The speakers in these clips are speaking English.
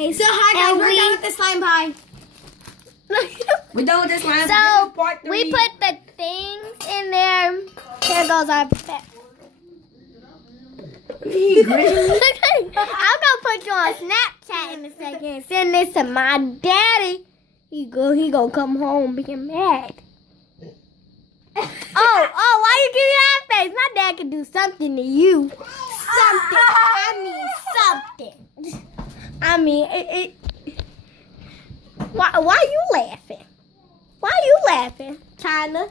guys. So hi guys, And we're done with the slime pie. We're done with this slime pie. So Part three. we put the things in there. Here goes our pet. I'm gonna put you on Snapchat in a second. Send this to my daddy. He gonna come home being mad. Oh, why you give me that face? My dad can do something to you. Something. I mean, it. Why you laughing? Why you laughing, China?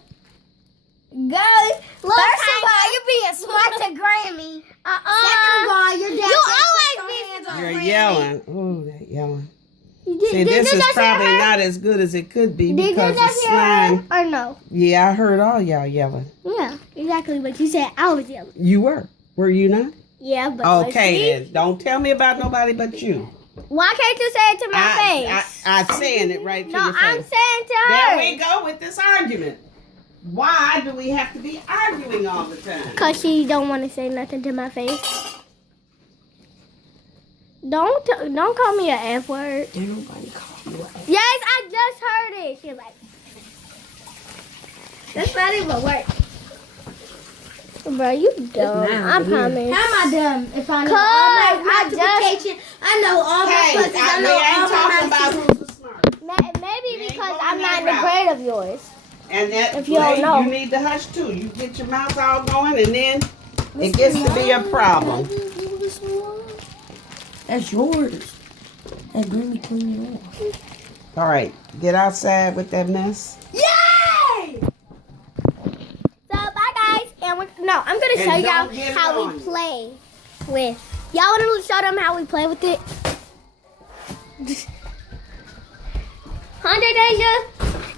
Girl, first of all, you being smart to Grammy. Second of all, your dad. You always be. You're yelling. Ooh, that yelling. Did See, you this is just hear probably her? not as good as it could be Did you because the just hear her slime. or no? Yeah, I heard all y'all yelling. Yeah, exactly what you said. I was yelling. You were. Were you not? Yeah, but Okay, then. Don't tell me about nobody but you. Why can't you say it to my face? I'm saying it right to No, your face. I'm saying to her. There we go with this argument. Why do we have to be arguing all the time? Cause she don't want to say nothing to my face. Don't call me an F word. Did nobody call you? Yes, I just heard it. She's like, that's not even work. Bro, you dumb. I promise. How am I dumb? If I know Cause all my I multiplication, I know all my pluses, I know all my who's the smart. Maybe You ain't because going I'm not in that the route. grade of yours. And that If you don't know. you need to hush too. You get your mouth all going and then it gets to be a problem. That's yours. That Grammy clean you off. All right, get outside with that mess. Yay! So bye guys, and I'm gonna And show don't y'all get it how on we you. play with. Y'all want to show them how we play with it? Hunter Deja,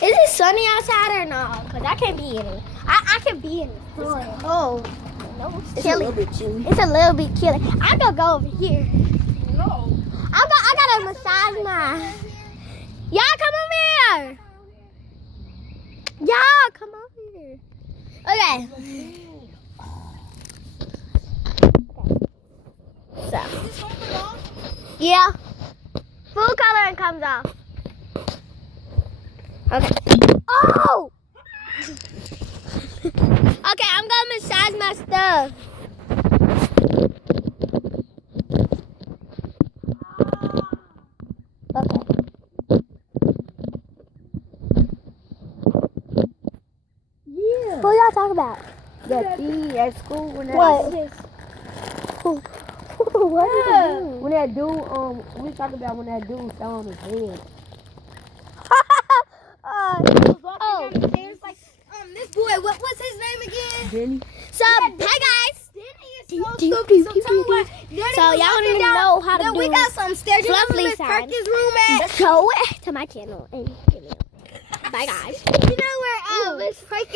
is it sunny outside or no? Cause I can't be in it. I can be in it. Oh, no, it's chilly. A little bit chilly. It's a little bit chilly. I'm gonna go over here. No. I gotta massage my. Y'all come over here. Y'all come over here. Okay. So. Yeah. Full coloring comes off. Okay. Oh. Okay, I'm gonna massage my stuff. Okay. Yeah. Who y'all talk about? That D at school when that What? What did they do? When that dude, we talked about when that dude fell on his head. This boy, what was his name again? Denny. So, hey guys. So So y'all don't even know how to do we got some stairs. You fluffy know Miss sign. Perkins' room at? Show it to my channel and give me. Bye guys. You know where Miss Perkins'